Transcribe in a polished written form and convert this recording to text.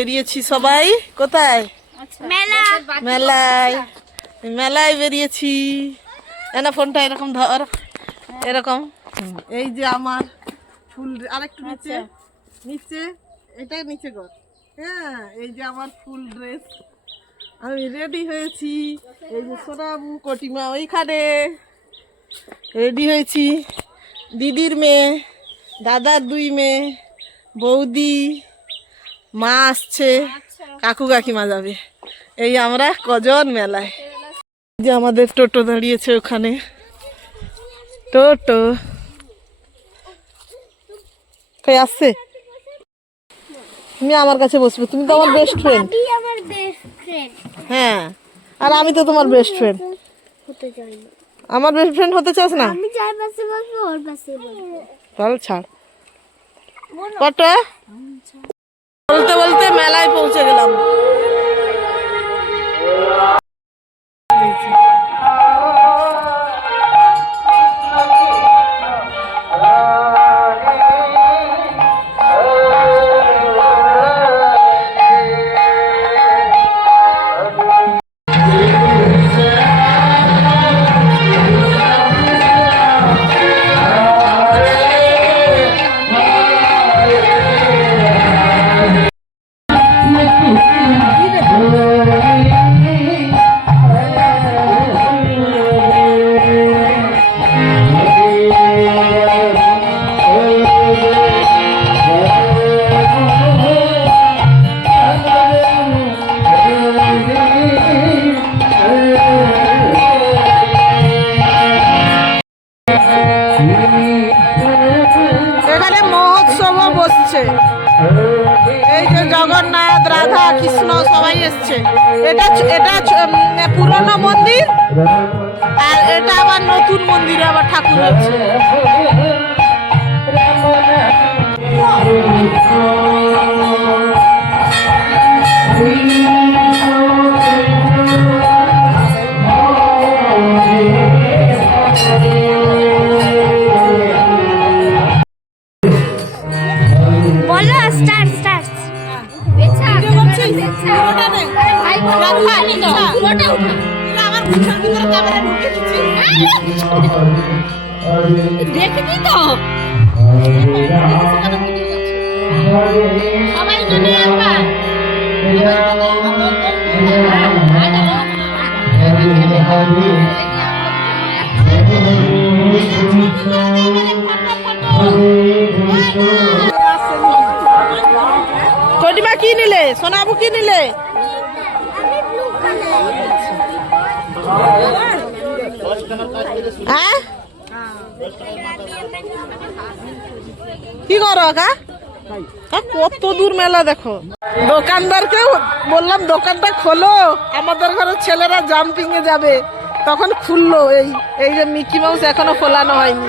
বেরিয়েছি সবাই কোথায়? মেলায়। মেলায় বেরিয়েছি। না ফোনটা এরকম ধর, এরকম। এই যে আমার ফুল, আরেকটু নিচে নিচে, এটাই নিচে কর। হ্যাঁ, এই যে আমার ফুল ড্রেস, আমি রেডি হয়েছি। এই যে সোনাবু কটিমা ওইখানে রেডি হয়েছি। দিদির মেয়ে, দাদার দুই মেয়ে, বৌদি, মা আসছে, কাকু কাকিমা যাবে। এই আমরা কজন মেলায়। যে আমাদের টোটো দাঁড়িয়েছে ওখানে, টোটো কই আসছে। তুমি আমার কাছে বসবে, তুমি তো আমার বেস্ট ফ্রেন্ড। হ্যাঁ, আর আমি তো তোমার বেস্ট ফ্রেন্ড। আমার বেস্ট ফ্রেন্ড হতে চাস না? তাহলে ছাড়। কত বলতে বলতে মেলায় পৌঁছে গেলাম। এখানে মহোৎসব বসছে। এই যে জগন্নাথ, রাধা, কৃষ্ণ সবাই এসছে। এটা এটা পুরনো মন্দির, আর এটা আবার নতুন মন্দিরে আবার ঠাকুর হচ্ছে। দেখবি তো সবাই জন্য একবার কটিমা কি নিলে? সোনাবু কি নিলে? হ্যাঁ, কি করো কা? কত দূর মেলা দেখো। দোকানদারকে বললাম দোকানটা খোলো, আমাদের ঘরের ছেলেরা জাম্পিং এ যাবে, তখন খুললো। এই এই যে মিকি মাউস এখনো খোলানো হয়নি।